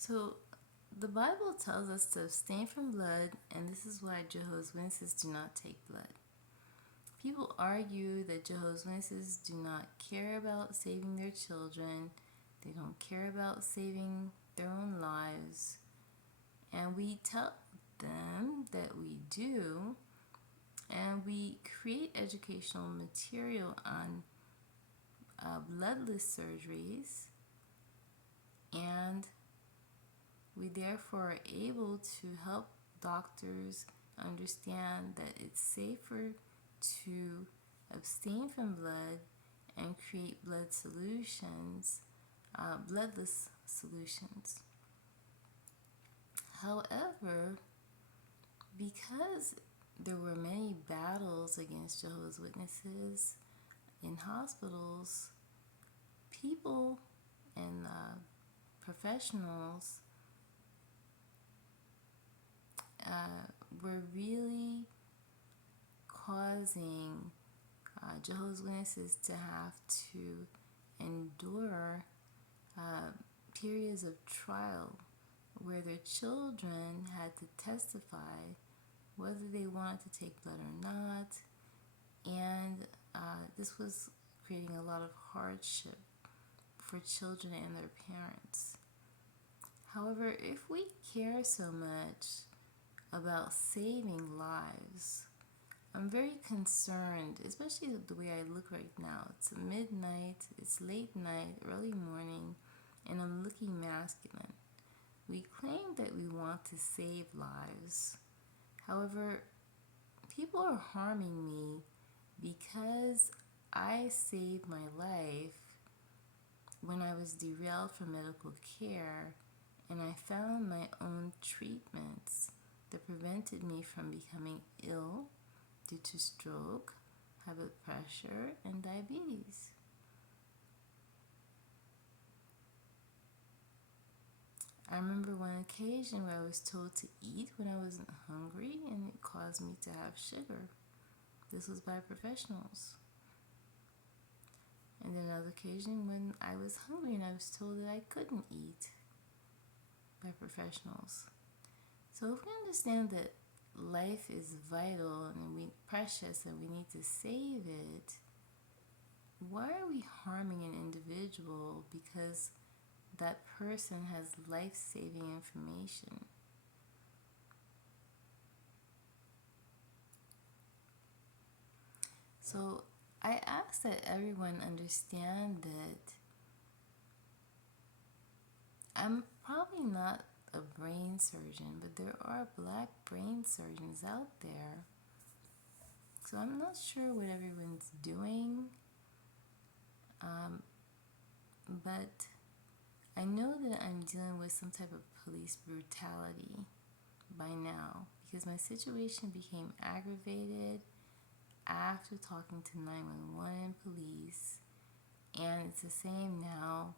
So, the Bible tells us to abstain from blood, and this is why Jehovah's Witnesses do not take blood. People argue that Jehovah's Witnesses do not care about saving their children, they don't care about saving their own lives, and we tell them that we do, and we create educational material on bloodless surgeries, and we therefore are able to help doctors understand that it's safer to abstain from blood and create bloodless solutions. However, because there were many battles against Jehovah's Witnesses in hospitals, people and professionals were really causing Jehovah's Witnesses to have to endure periods of trial where their children had to testify whether they wanted to take blood or not, and this was creating a lot of hardship for children and their parents. However, if we care so much about saving lives, I'm very concerned, especially the way I look right now. It's midnight, it's late night, early morning, and I'm looking masculine. We claim that we want to save lives. However, people are harming me because I saved my life when I was derailed from medical care, and I found my own treatments that prevented me from becoming ill due to stroke, high blood pressure, and diabetes. I remember one occasion where I was told to eat when I wasn't hungry, and it caused me to have sugar. This was by professionals. And then another occasion when I was hungry and I was told that I couldn't eat by professionals. So if we understand that life is vital and precious and we need to save it, why are we harming an individual because that person has life-saving information? So I ask that everyone understand that I'm probably not a brain surgeon, but there are black brain surgeons out there. So I'm not sure what everyone's doing, but I know that I'm dealing with some type of police brutality by now because my situation became aggravated after talking to 911 and police, and it's the same now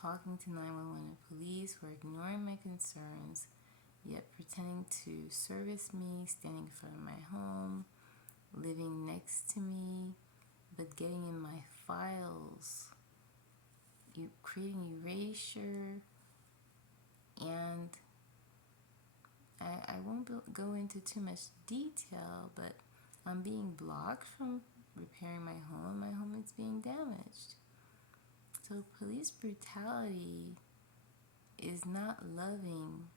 talking to 911 and police who are ignoring my concerns yet pretending to service me, standing in front of my home, living next to me, but getting in my files, creating erasure, and I won't go into too much detail, but I'm being blocked from repairing my home. My home is being damaged. So police brutality is not loving.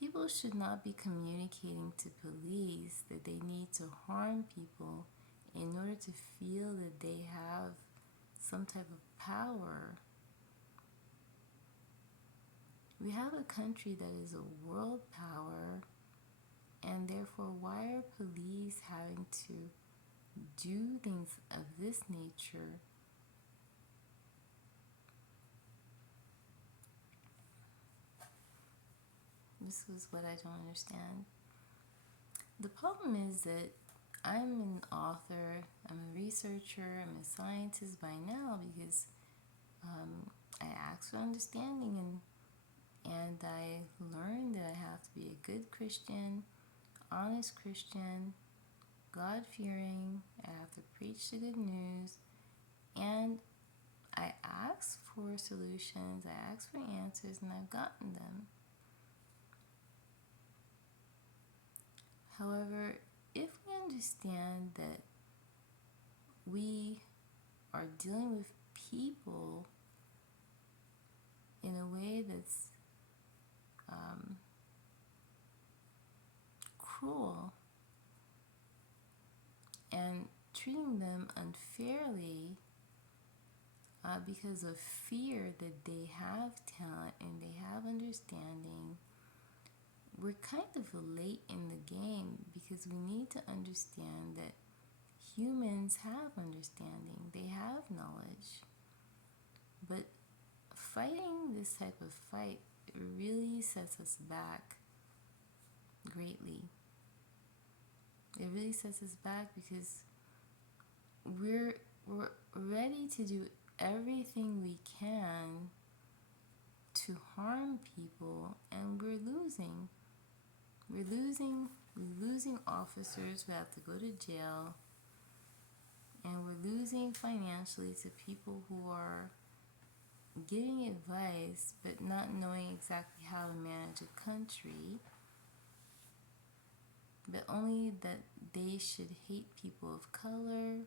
People should not be communicating to police that they need to harm people in order to feel that they have some type of power. We have a country that is a world power, and therefore why are police having to do things of this nature? This is what I don't understand. The problem is that I'm an author, I'm a researcher, I'm a scientist by now because I asked for understanding, and I learned that I have to be a good Christian, honest Christian, God-fearing. I have to preach the good news, and I asked for solutions, I asked for answers, and I've gotten them. However, if we understand that we are dealing with people in a way that's cruel and treating them unfairly because of fear that they have talent and they have understanding, we're kind of late in the game, because we need to understand that humans have understanding, they have knowledge. But fighting this type of fight really sets us back greatly. It really sets us back because we're ready to do everything we can to harm people, and we're losing. We're losing officers who have to go to jail, and we're losing financially to people who are giving advice but not knowing exactly how to manage a country, but only that they should hate people of color,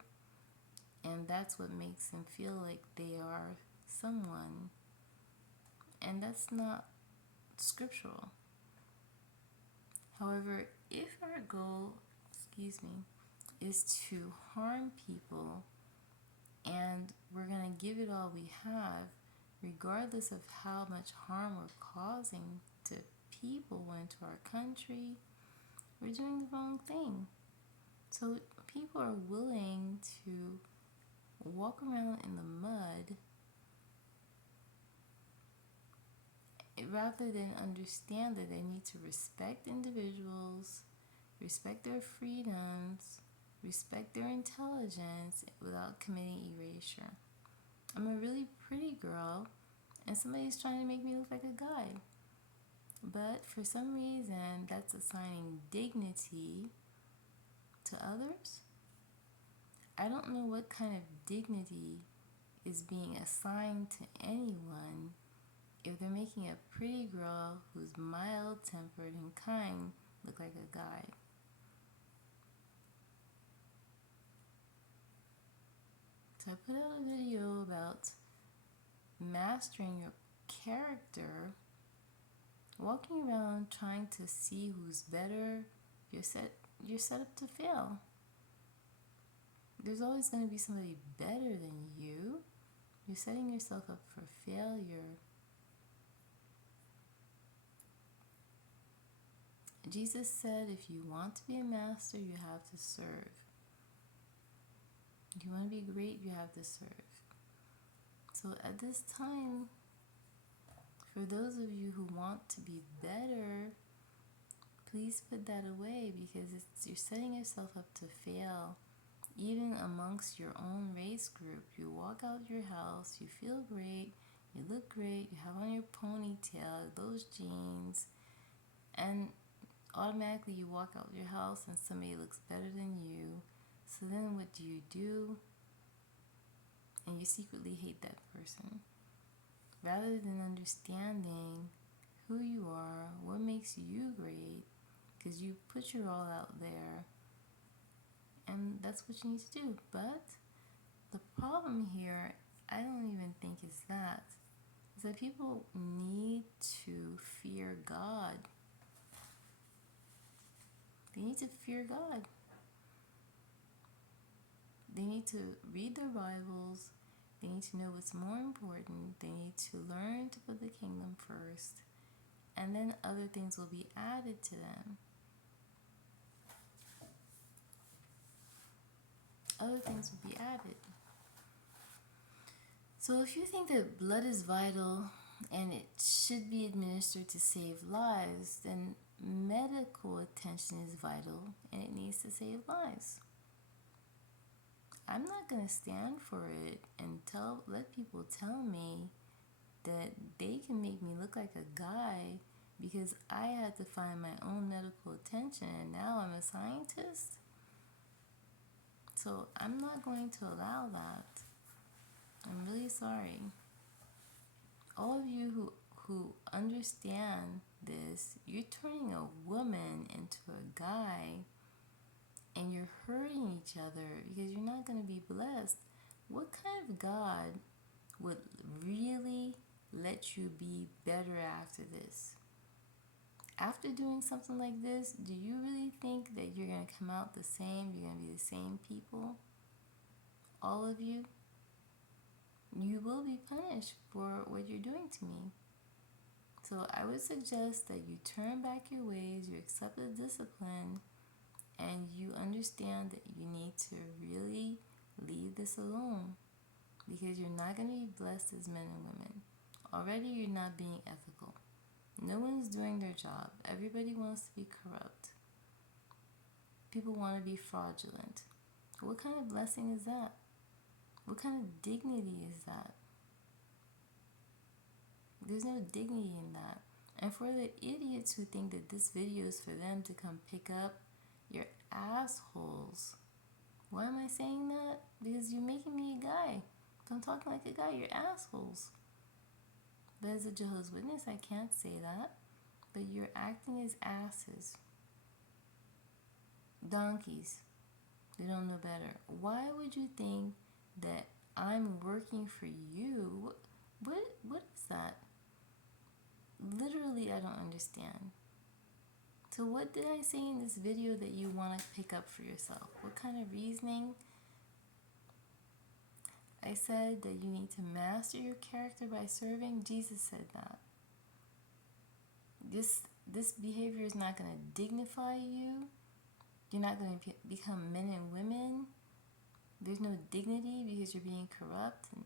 and that's what makes them feel like they are someone. And that's not scriptural. However, if our goal, is to harm people, and we're going to give it all we have, regardless of how much harm we're causing to people and to our country, we're doing the wrong thing. So people are willing to walk around in the mud rather than understand that they need to respect individuals, respect their freedoms, respect their intelligence without committing erasure. I'm a really pretty girl, and somebody's trying to make me look like a guy. But for some reason, that's assigning dignity to others. I don't know what kind of dignity is being assigned to anyone if they're making a pretty girl who's mild-tempered and kind look like a guy. So I put out a video about mastering your character, walking around trying to see who's better. You're set up to fail. There's always going to be somebody better than you. You're setting yourself up for failure. Jesus said, if you want to be a master, you have to serve. If you want to be great, you have to serve. So at this time, for those of you who want to be better, please put that away, because you're setting yourself up to fail. Even amongst your own race group, you walk out your house, you feel great, you look great, you have on your ponytail, those jeans, and automatically you walk out your house and somebody looks better than you. So then what do? And you secretly hate that person. Rather than understanding who you are, what makes you great, because you put your all out there, and that's what you need to do. But the problem here, I don't even think is that people need to fear God. They need to fear God. They need to read their Bibles. They need to know what's more important. They need to learn to put the kingdom first, and then other things will be added to them. Other things will be added. So if you think that blood is vital and it should be administered to save lives, then medical attention is vital and it needs to save lives. I'm not going to stand for it and let people tell me that they can make me look like a guy because I had to find my own medical attention and now I'm a scientist. So I'm not going to allow that. I'm really sorry. All of you who understand this, you're turning a woman into a guy and you're hurting each other because you're not going to be blessed. What kind of God would really let you be better after this? After doing something like this, do you really think that you're going to come out the same? You're going to be the same people? All of you? You will be punished for what you're doing to me. So I would suggest that you turn back your ways, you accept the discipline, and you understand that you need to really leave this alone, because you're not going to be blessed as men and women. Already you're not being ethical. No one's doing their job. Everybody wants to be corrupt. People want to be fraudulent. What kind of blessing is that? What kind of dignity is that? There's no dignity in that. And for the idiots who think that this video is for them to come pick up, you're assholes. Why am I saying that? Because you're making me a guy. Don't talk like a guy, you're assholes. But as a Jehovah's Witness, I can't say that. But you're acting as asses. Donkeys. They don't know better. Why would you think that I'm working for you? What is that? Literally, I don't understand. So what did I say in this video that you want to pick up for yourself? What kind of reasoning? I said that you need to master your character by serving. Jesus said that. This behavior is not going to dignify you. You're not going to become men and women. There's no dignity because you're being corrupt and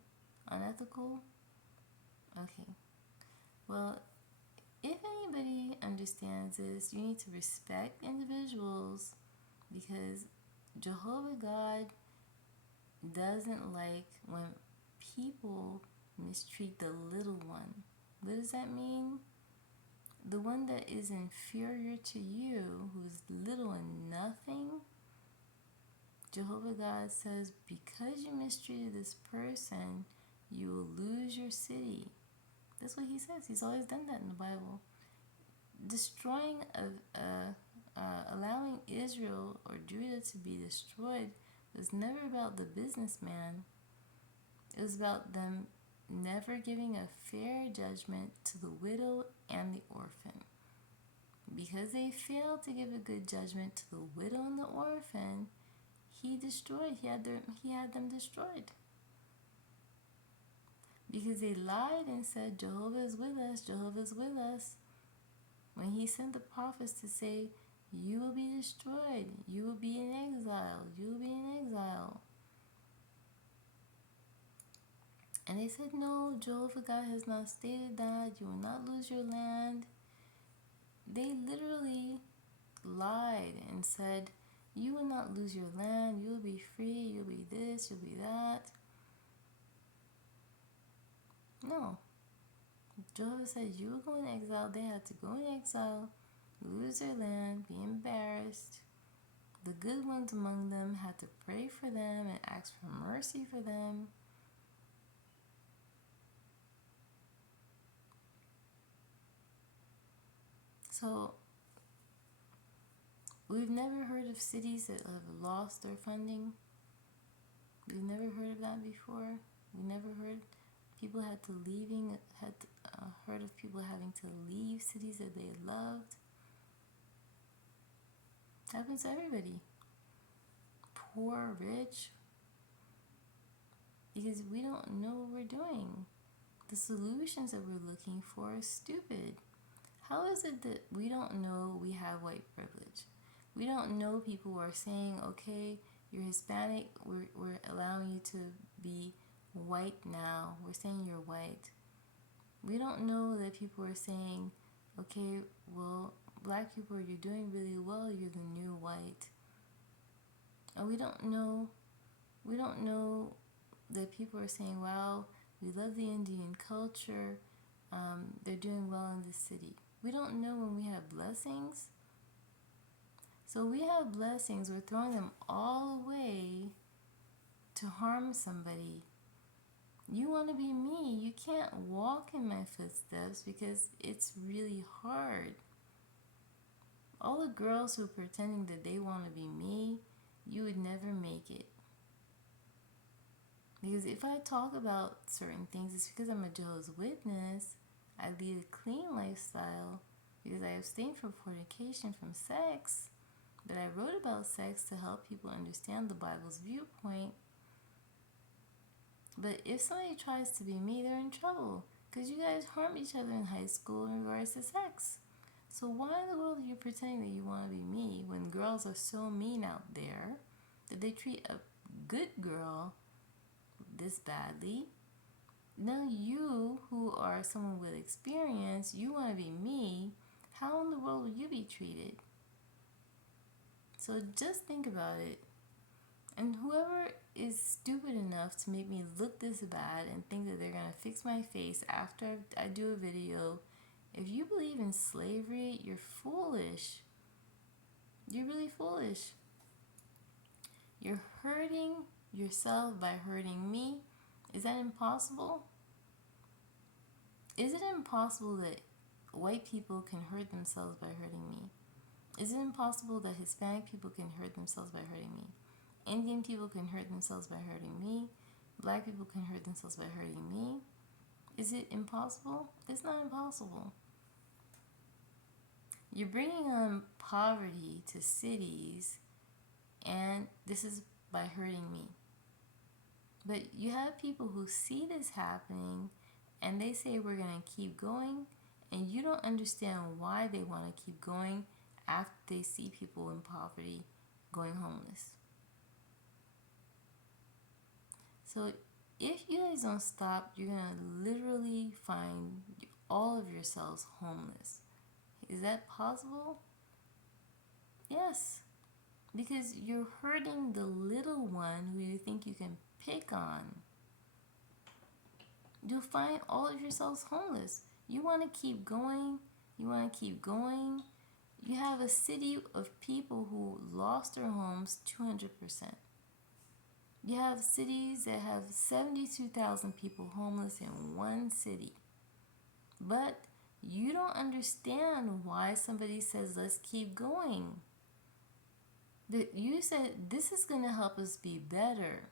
unethical. Okay. Well, if anybody understands this, you need to respect individuals, because Jehovah God doesn't like when people mistreat the little one. What does that mean? The one that is inferior to you, who's little and nothing. Jehovah God says, because you mistreated this person, you will lose your city. That's what he says. He's always done that in the Bible. Destroying, allowing Israel or Judah to be destroyed was never about the businessman. It was about them never giving a fair judgment to the widow and the orphan. Because they failed to give a good judgment to the widow and the orphan, he had them destroyed. Because they lied and said, Jehovah is with us, Jehovah is with us. When he sent the prophets to say, you will be destroyed, you will be in exile, you will be in exile. And they said, no, Jehovah God has not stated that, you will not lose your land. They literally lied and said, you will not lose your land, you will be free, you'll be this, you'll be that. No. Jehovah said you will go in exile. They had to go in exile, lose their land, be embarrassed. The good ones among them had to pray for them and ask for mercy for them. So, we've never heard of cities that have lost their funding. We've never heard of that before. We never heard people heard of people having to leave cities that they loved. It happens to everybody. Poor, rich. Because we don't know what we're doing. The solutions that we're looking for are stupid. How is it that we don't know we have white privilege? We don't know people who are saying, okay, you're Hispanic, we're allowing you to be white now. We're saying you're white. We don't know that people are saying, okay, well, black people, you're doing really well, you're the new white. And we don't know that people are saying, wow, we love the Indian culture, they're doing well in this city. We don't know when we have blessings. So we have blessings, we're throwing them all away to harm somebody. You want to be me. You can't walk in my footsteps because it's really hard. All the girls who are pretending that they want to be me, you would never make it. Because if I talk about certain things, it's because I'm a Jehovah's Witness. I lead a clean lifestyle because I abstain from fornication, from sex. But I wrote about sex to help people understand the Bible's viewpoint. But if somebody tries to be me, they're in trouble. Because you guys harm each other in high school in regards to sex. So why in the world are you pretending that you want to be me when girls are so mean out there that they treat a good girl this badly? Now you, who are someone with experience, you want to be me, how in the world will you be treated? So just think about it. And whoever is stupid enough to make me look this bad and think that they're going to fix my face after I do a video, if you believe in slavery, you're foolish. You're really foolish. You're hurting yourself by hurting me. Is that impossible? Is it impossible that white people can hurt themselves by hurting me? Is it impossible that Hispanic people can hurt themselves by hurting me? Indian people can hurt themselves by hurting me. Black people can hurt themselves by hurting me. Is it impossible? It's not impossible. You're bringing on poverty to cities, and this is by hurting me. But you have people who see this happening, and they say we're going to keep going, and you don't understand why they want to keep going after they see people in poverty going homeless. So if you guys don't stop, you're going to literally find all of yourselves homeless. Is that possible? Yes. Because you're hurting the little one who you think you can pick on. You'll find all of yourselves homeless. You want to keep going. You want to keep going. You have a city of people who lost their homes 200%. You have cities that have 72,000 people homeless in one city. But you don't understand why somebody says, let's keep going. You said, this is going to help us be better.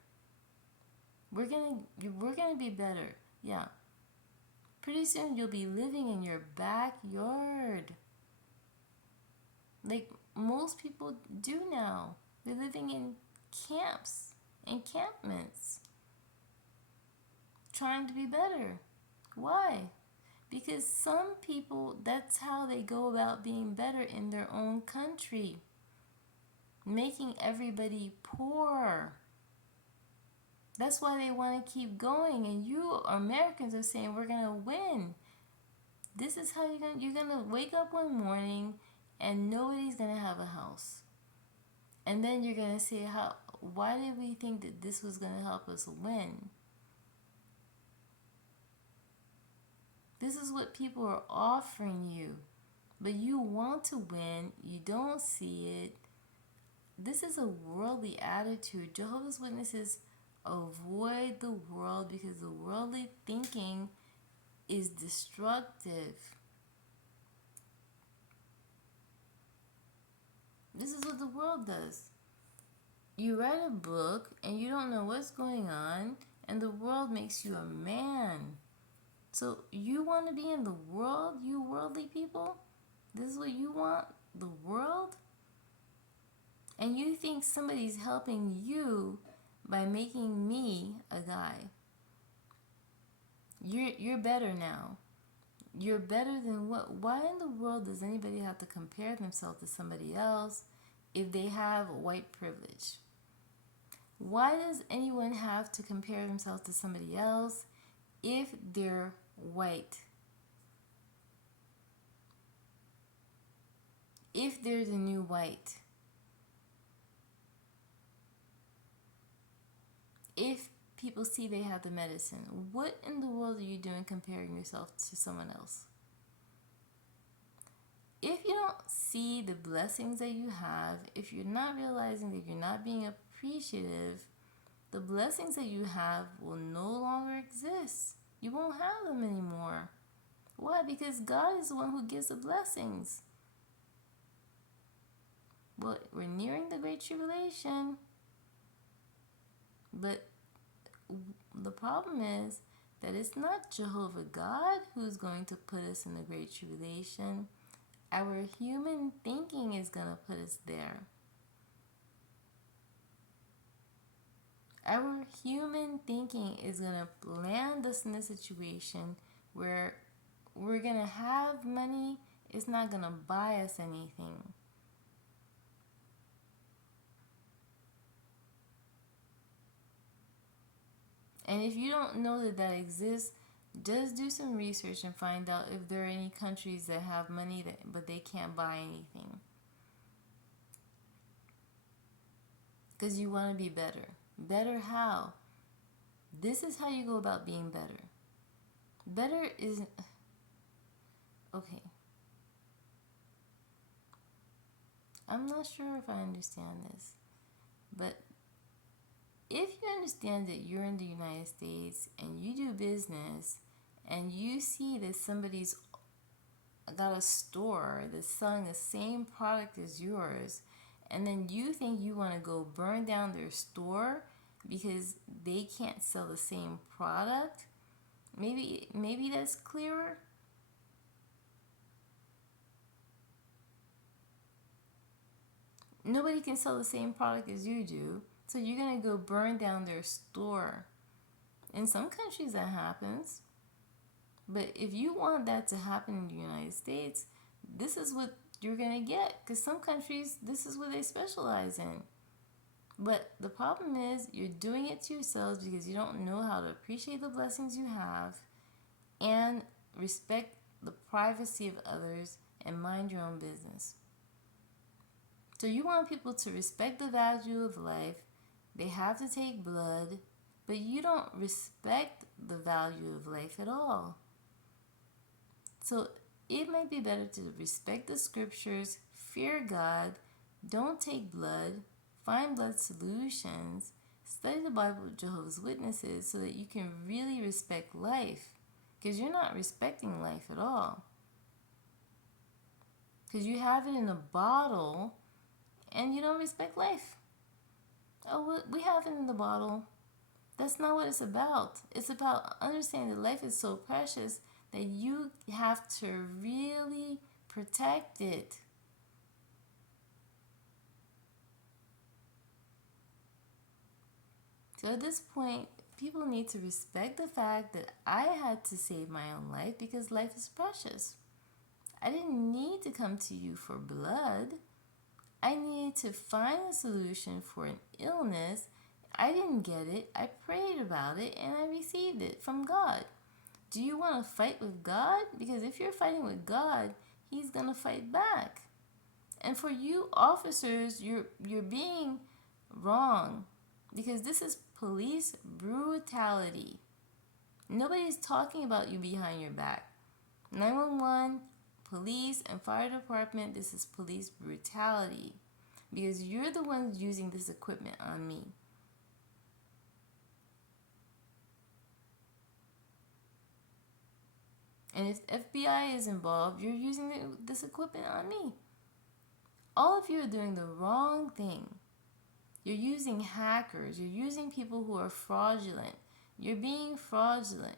We're gonna be better. Yeah. Pretty soon you'll be living in your backyard. Like most people do now. They're living in camps, encampments, trying to be better. Why? Because some people, that's how they go about being better in their own country, making everybody poor. That's why they want to keep going. And you Americans are saying we're going to win. This is how you're going to wake up one morning and nobody's going to have a house. And then you're going to say, why did we think that this was going to help us win? This is what people are offering you. But you want to win. You don't see it. This is a worldly attitude. Jehovah's Witnesses avoid the world because the worldly thinking is destructive. This is what the world does. You write a book and you don't know what's going on, and the world makes you a man. So you want to be in the world, you worldly people? This is what you want? The world? And you think somebody's helping you by making me a guy. You're better now. You're better than what? Why in the world does anybody have to compare themselves to somebody else if they have white privilege? Why does anyone have to compare themselves to somebody else if they're white? If they're the new white? If people see they have the medicine, what in the world are you doing comparing yourself to someone else? If you don't see the blessings that you have, if you're not realizing that you're not being appreciative, the blessings that you have will no longer exist. You won't have them anymore. Why? Because God is the one who gives the blessings. Well, we're nearing the Great Tribulation. But the problem is that it's not Jehovah God who's going to put us in the Great Tribulation. Our human thinking is going to put us there. Our human thinking is going to land us in a situation where we're going to have money. It's not going to buy us anything. And if you don't know that that exists, just do some research and find out if there are any countries that have money but they can't buy anything. Because you want to be better. Better how? This is how you go about being better. Better is... Okay. I'm not sure if I understand this. But if you understand that you're in the United States and you do business and you see that somebody's got a store that's selling the same product as yours, and then you think you want to go burn down their store because they can't sell the same product, maybe that's clearer. Nobody can sell the same product as you do, so you're going to go burn down their store. In some countries that happens. But if you want that to happen in the United States, this is what you're going to get. Because some countries, this is what they specialize in. But the problem is you're doing it to yourselves because you don't know how to appreciate the blessings you have and respect the privacy of others and mind your own business. So you want people to respect the value of life. They have to take blood, but you don't respect the value of life at all. So it might be better to respect the scriptures, fear God, don't take blood, find blood solutions, study the Bible with Jehovah's Witnesses so that you can really respect life. Because you're not respecting life at all. Because you have it in a bottle and you don't respect life. Oh, we have it in the bottle. That's not what it's about. It's about understanding that life is so precious that you have to really protect it. So at this point, people need to respect the fact that I had to save my own life because life is precious. I didn't need to come to you for blood. I needed to find a solution for an illness. I didn't get it. I prayed about it and I received it from God. Do you want to fight with God? Because if you're fighting with God, He's going to fight back. And for you officers, you're being wrong because this is police brutality. Nobody's talking about you behind your back. 911, police, and fire department, this is police brutality because you're the ones using this equipment on me. And if FBI is involved, you're using this equipment on me. All of you are doing the wrong thing. You're using hackers. You're using people who are fraudulent. You're being fraudulent.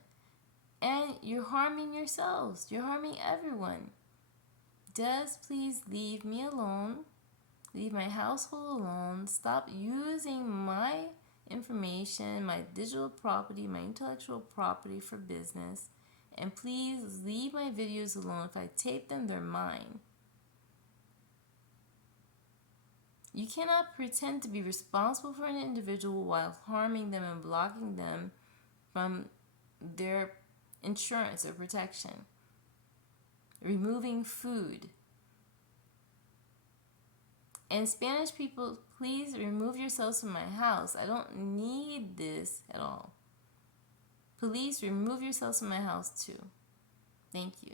And you're harming yourselves. You're harming everyone. Just please leave me alone. Leave my household alone. Stop using my information, my digital property, my intellectual property for business. And please leave my videos alone. If I tape them, they're mine. You cannot pretend to be responsible for an individual while harming them and blocking them from their insurance or protection. Removing food. And Spanish people, please remove yourselves from my house. I don't need this at all. Police, remove yourselves from my house too. Thank you.